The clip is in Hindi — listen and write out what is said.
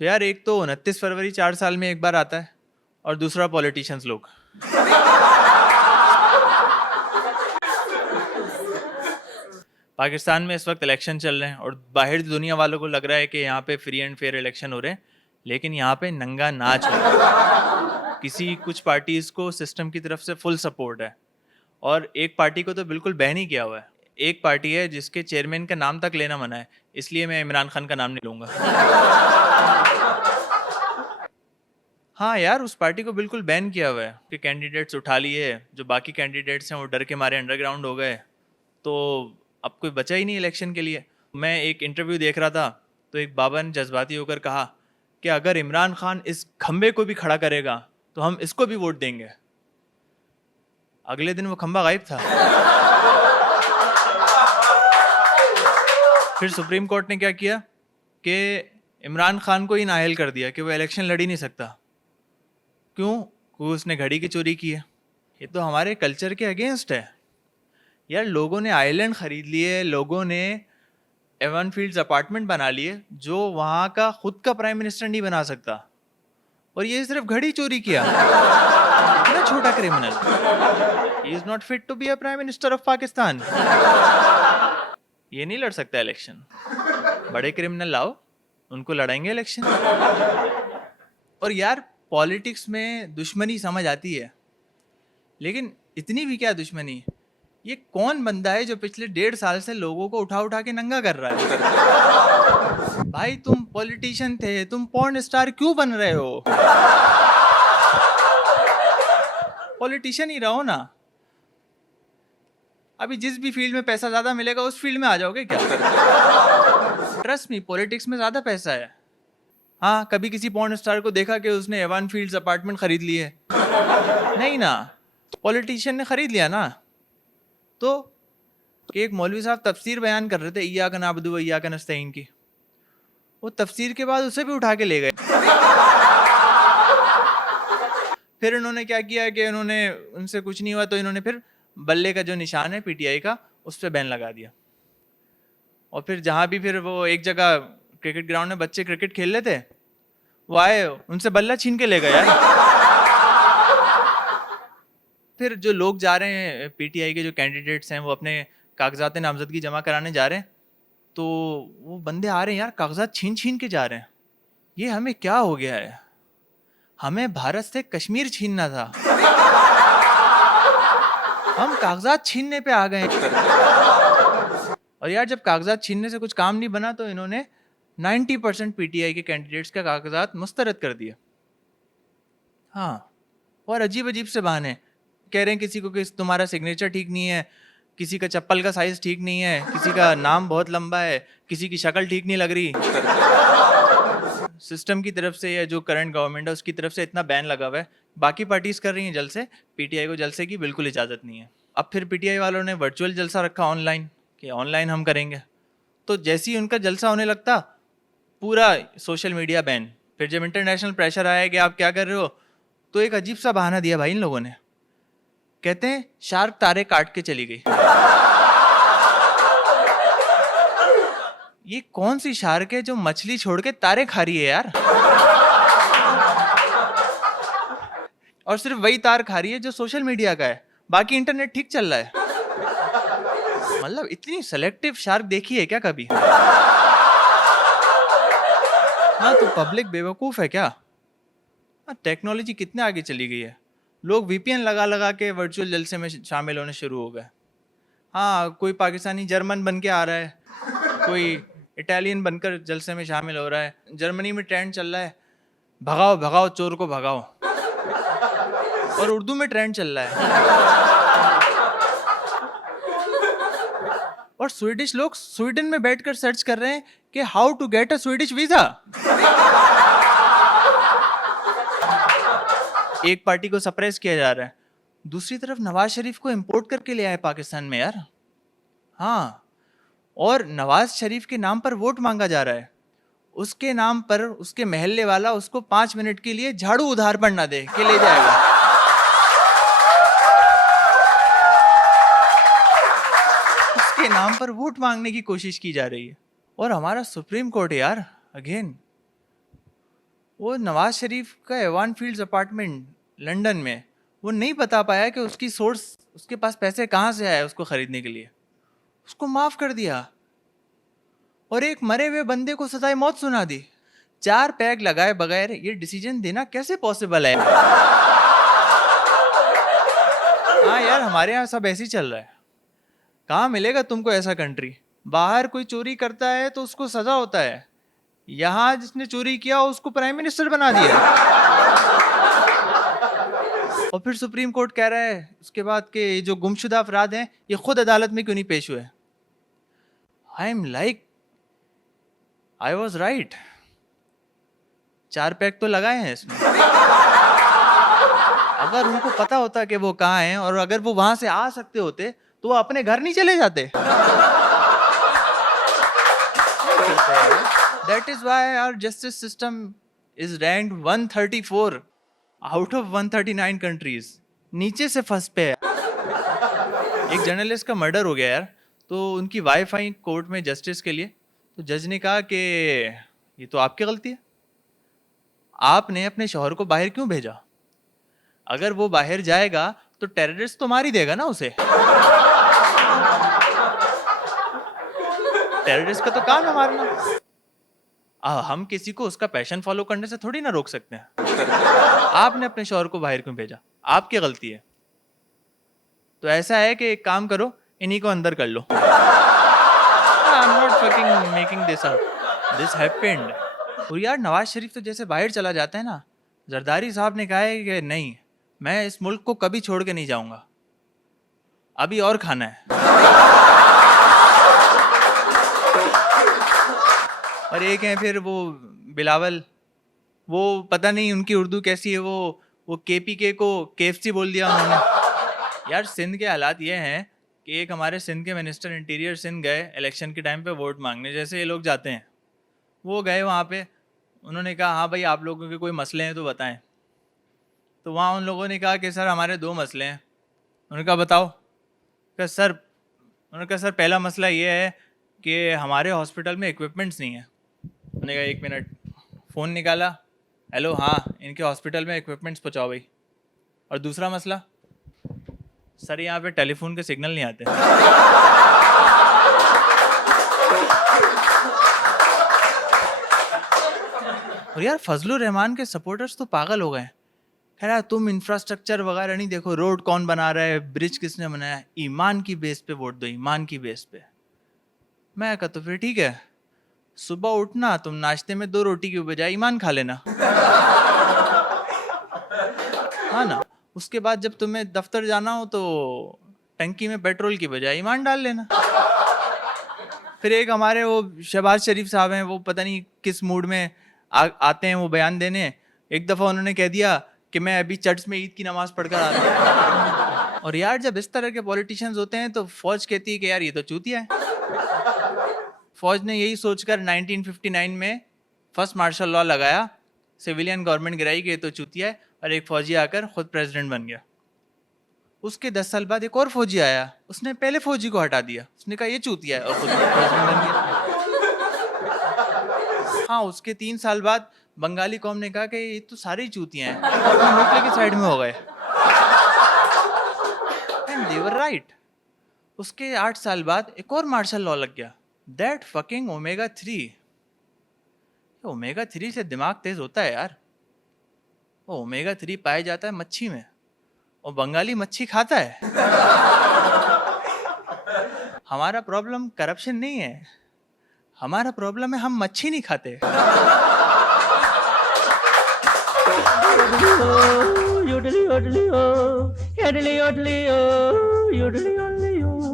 तो यार एक तो 29 फरवरी 4 साल में एक बार आता है और दूसरा पॉलिटिशियंस लोग। पाकिस्तान में इस वक्त इलेक्शन चल रहे हैं और बाहर दुनिया वालों को लग रहा है कि यहाँ पे फ्री एंड फेयर इलेक्शन हो रहे हैं, लेकिन यहाँ पे नंगा नाच हो रहा है। किसी कुछ पार्टीज को सिस्टम की तरफ से फुल सपोर्ट है और एक पार्टी को तो बिल्कुल बैन ही किया हुआ है। एक पार्टी है जिसके चेयरमैन का नाम तक लेना मना है, इसलिए मैं इमरान खान का नाम नहीं लूंगा। हाँ यार, उस पार्टी को बिल्कुल बैन किया हुआ है कि कैंडिडेट्स उठा लिए, जो बाकी कैंडिडेट्स हैं वो डर के मारे अंडरग्राउंड हो गए, तो अब कोई बचा ही नहीं इलेक्शन के लिए। मैं एक इंटरव्यू देख रहा था तो एक बाबा ने जज्बाती होकर कहा कि अगर इमरान खान इस खंबे को भी खड़ा करेगा तो हम इसको भी वोट देंगे। अगले दिन वो खंबा गायब था। फिर सुप्रीम कोर्ट ने क्या किया कि इमरान खान को ही नाअहल कर दिया कि वो इलेक्शन लड़ ही नहीं सकता। क्यों? क्योंकि उसने घड़ी की चोरी की है। ये तो हमारे कल्चर के अगेंस्ट है यार। लोगों ने आइलैंड खरीद लिए, लोगों ने एवन फील्ड्स अपार्टमेंट बना लिए, जो वहाँ का खुद का प्राइम मिनिस्टर नहीं बना सकता, और ये सिर्फ घड़ी चोरी किया। इतना छोटा criminal, he is not fit to be a prime minister of Pakistan. ये नहीं लड़ सकता इलेक्शन। बड़े क्रिमिनल लाओ, उनको लड़ाएंगे इलेक्शन। और यार पॉलिटिक्स में दुश्मनी समझ आती है, लेकिन इतनी भी क्या दुश्मनी। ये कौन बंदा है जो पिछले 1.5 साल से लोगों को उठा उठा के नंगा कर रहा है? भाई तुम पॉलिटिशियन थे, तुम पॉर्न स्टार क्यों बन रहे हो? पॉलिटिशियन ही रहो ना। अभी जिस भी फील्ड में पैसा ज्यादा मिलेगा उस फील्ड में आ जाओगे क्या? ट्रस्ट मी, पॉलिटिक्स में ज्यादा पैसा है। हाँ, कभी किसी पॉर्न स्टार को देखा कि उसने एवन फील्ड्स अपार्टमेंट खरीद लिए? नहीं ना, पॉलिटिशियन ने खरीद लिया ना। तो कि एक मौलवी साहब तफसीर बयान कर रहे थे इय्याका नअबुदु व इय्याका नस्तईन की, वो तफसीर के बाद उसे भी उठा के ले गए। फिर इन्होंने क्या किया कि उन्होंने, उनसे कुछ नहीं हुआ तो इन्होंने फिर बल्ले का जो निशान है पीटीआई का, उस पर बैन लगा दिया। और फिर जहाँ भी फिर वो एक जगह क्रिकेट ग्राउंड में बच्चे क्रिकेट खेल रहे थे, वो आए उनसे बल्ला छीन के ले गए यार। फिर जो लोग जा रहे हैं, पीटीआई के जो कैंडिडेट्स हैं, वो अपने कागजात नामजदगी जमा कराने जा रहे हैं, तो वो बंदे आ रहे हैं यार, कागजात छीन छीन के जा रहे हैं। ये हमें क्या हो गया है? हमें भारत से कश्मीर छीनना था, हम कागजात छीनने पे आ गए। और यार जब कागजात छीनने से कुछ काम नहीं बना तो इन्होंने 90% पीटीआई के कैंडिडेट्स का कागजात मुस्तरद कर दिया। हाँ, और अजीब अजीब से बहाने कह रहे हैं किसी को कि तुम्हारा सिग्नेचर ठीक नहीं है, किसी का चप्पल का साइज ठीक नहीं है, किसी का नाम बहुत लंबा है, किसी की शक्ल ठीक नहीं लग रही। सिस्टम की तरफ से या जो करंट गवर्नमेंट है उसकी तरफ से इतना बैन लगा हुआ है। बाकी पार्टीज कर रही हैं जलसे, पीटीआई को जलसे की बिल्कुल इजाजत नहीं है। अब फिर पीटीआई वालों ने वर्चुअल जलसा रखा ऑनलाइन, कि ऑनलाइन हम करेंगे। तो जैसे ही उनका जलसा होने लगता, पूरा सोशल मीडिया बैन। फिर जब इंटरनेशनल प्रेशर आया कि आप क्या कर रहे हो, तो एक अजीब सा बहाना दिया भाई इन लोगों ने। कहते हैं शार्क तारे काट के चली गई। ये कौन सी शार्क है जो मछली छोड़ के तारे खा रही है यार? और सिर्फ वही तार खा रही है जो सोशल मीडिया का है, बाकी इंटरनेट ठीक चल रहा है। मतलब इतनी सेलेक्टिव शार्क देखी है क्या कभी? हाँ, तो पब्लिक बेवकूफ है क्या? टेक्नोलॉजी कितने आगे चली गई है। लोग वीपीएन लगा लगा के वर्चुअल जलसे में शामिल होने शुरू हो गए। हाँ, कोई पाकिस्तानी जर्मन बन के आ रहा है, कोई इटालियन बनकर जलसे में शामिल हो रहा है। जर्मनी में ट्रेंड चल रहा है भगाओ भगाओ चोर को भगाओ, और उर्दू में ट्रेंड चल रहा है। और स्वीडिश लोग स्वीडन में बैठकर सर्च कर रहे हैं कि how to get a Swedish visa. एक पार्टी को सप्रेस किया जा रहा है, दूसरी तरफ नवाज शरीफ को इंपोर्ट करके ले आए पाकिस्तान में यार। हाँ, और नवाज शरीफ के नाम पर वोट मांगा जा रहा है। उसके नाम पर उसके महल्ले वाला उसको 5 मिनट के लिए झाड़ू उधार पर ना दे के ले जाएगा। उसके नाम पर वोट मांगने की कोशिश की जा रही है। और हमारा सुप्रीम कोर्ट यार, अगेन वो नवाज शरीफ का एवान फील्ड्स अपार्टमेंट लंदन में, वो नहीं बता पाया कि उसकी सोर्स, उसके पास पैसे कहाँ से आए उसको खरीदने के लिए, उसको माफ कर दिया और एक मरे हुए बंदे को सजाए मौत सुना दी। 4 पैग लगाए बगैर ये डिसीजन देना कैसे पॉसिबल है? हाँ यार, हमारे यहाँ सब ऐसे ही चल रहा है। कहाँ मिलेगा तुमको ऐसा कंट्री? बाहर कोई चोरी करता है तो उसको सजा होता है, यहाँ जिसने चोरी किया उसको प्राइम मिनिस्टर बना दिया। और फिर सुप्रीम कोर्ट कह रहा है उसके बाद के जो गुमशुदा अफराद हैं ये खुद अदालत में क्यों नहीं पेश हुए? I am like, I was right. 4 pack तो लगाए हैं इसमें। अगर उनको पता होता कि वो कहाँ हैं और अगर वो वहां से आ सकते होते तो वो अपने घर नहीं चले जाते। That is why our justice system is ranked 134 out of 139 countries. नीचे से फर्स्ट पे है। एक जर्नलिस्ट का मर्डर हो गया यार, तो उनकी वाइफ आई कोर्ट में जस्टिस के लिए, तो जज ने कहा कि ये तो आपकी गलती है, आपने अपने शौहर को बाहर क्यों भेजा? अगर वो बाहर जाएगा तो टेररिस्ट तो मार ही देगा ना उसे। टेररिस्ट का तो काम है मारना। हम किसी को उसका पैशन फॉलो करने से थोड़ी ना रोक सकते हैं। आपने अपने शौहर को बाहर क्यों भेजा? आपकी गलती है। तो ऐसा है कि एक काम करो, इन्हीं को अंदर कर लो। I am not fucking making this up, this happened. और यार नवाज शरीफ तो जैसे बाहर चला जाता है ना, जरदारी साहब ने कहा है कि नहीं, मैं इस मुल्क को कभी छोड़ के नहीं जाऊंगा, अभी और खाना है। और एक है फिर वो बिलावल, वो पता नहीं उनकी उर्दू कैसी है, वो KPK को KFC बोल दिया उन्होंने। यार सिंध के हालात ये हैं कि एक हमारे सिंध के मिनिस्टर इंटीरियर सिंध गए इलेक्शन के टाइम पे वोट मांगने, जैसे ये लोग जाते हैं, वो गए वहाँ पे, उन्होंने कहा हाँ भाई आप लोगों के कोई मसले हैं तो बताएं। तो वहाँ उन लोगों ने कहा कि सर हमारे 2 मसले हैं। उन्होंने कहा बताओ। क्या सर? उन्होंने कहा सर पहला मसला ये है कि हमारे हॉस्पिटल में इक्विपमेंट्स नहीं है। उन्होंने कहा 1 मिनट, फ़ोन निकाला, हेलो हाँ इनके हॉस्पिटल में इक्विपमेंट्स पहुँचाओ भाई। और दूसरा मसला, सर यहाँ पे टेलीफोन के सिग्नल नहीं आते। और यार फजलुर रहमान के सपोर्टर्स तो पागल हो गए। कह रहा है तुम इंफ्रास्ट्रक्चर वगैरह नहीं देखो, रोड कौन बना रहा है, ब्रिज किसने बनाया, ईमान की बेस पे वोट दो, ईमान की बेस पे। मैं कहा तो फिर ठीक है, सुबह उठना तुम नाश्ते में 2 रोटी की बजाय ईमान खा लेना। हाँ ना, उसके बाद जब तुम्हें दफ्तर जाना हो तो टंकी में पेट्रोल की बजाय ईमान डाल लेना। फिर एक हमारे वो शहबाज शरीफ साहब हैं, वो पता नहीं किस मूड में आते हैं वो बयान देने। एक दफ़ा उन्होंने कह दिया कि मैं अभी चर्च में ईद की नमाज पढ़कर आ रहा हूँ। और यार जब इस तरह के पॉलिटिशियंस होते हैं तो फौज कहती है कि यार ये तो चूतिया है। फौज ने यही सोचकर 1959 में फर्स्ट मार्शल लॉ लगाया, सिविलियन गवर्नमेंट गिराई कि ये तो चूतिया है, और एक फौजी आकर खुद प्रेसिडेंट बन गया। उसके 10 साल बाद एक और फौजी आया, उसने पहले फौजी को हटा दिया, उसने कहा ये चूतिया है, और खुद प्रेसिडेंट बन गया। हाँ, उसके 3 साल बाद बंगाली कौम ने कहा कि ये तो सारे ही चूतियां हैं, और मुगले की साइड में हो गए। And they were right. उसके 8 साल बाद एक और मार्शल लॉ लग गया, दैट फकिंग ओमेगा 3। ओमेगा 3 से दिमाग तेज होता है यार। वो ओमेगा 3 पाया जाता है मच्छी में, और बंगाली मच्छी खाता है। हमारा प्रॉब्लम करप्शन नहीं है, हमारा प्रॉब्लम है हम मच्छी नहीं खाते। योडली योडली ओ, योडली योडली ओ, योडली योडली ओ।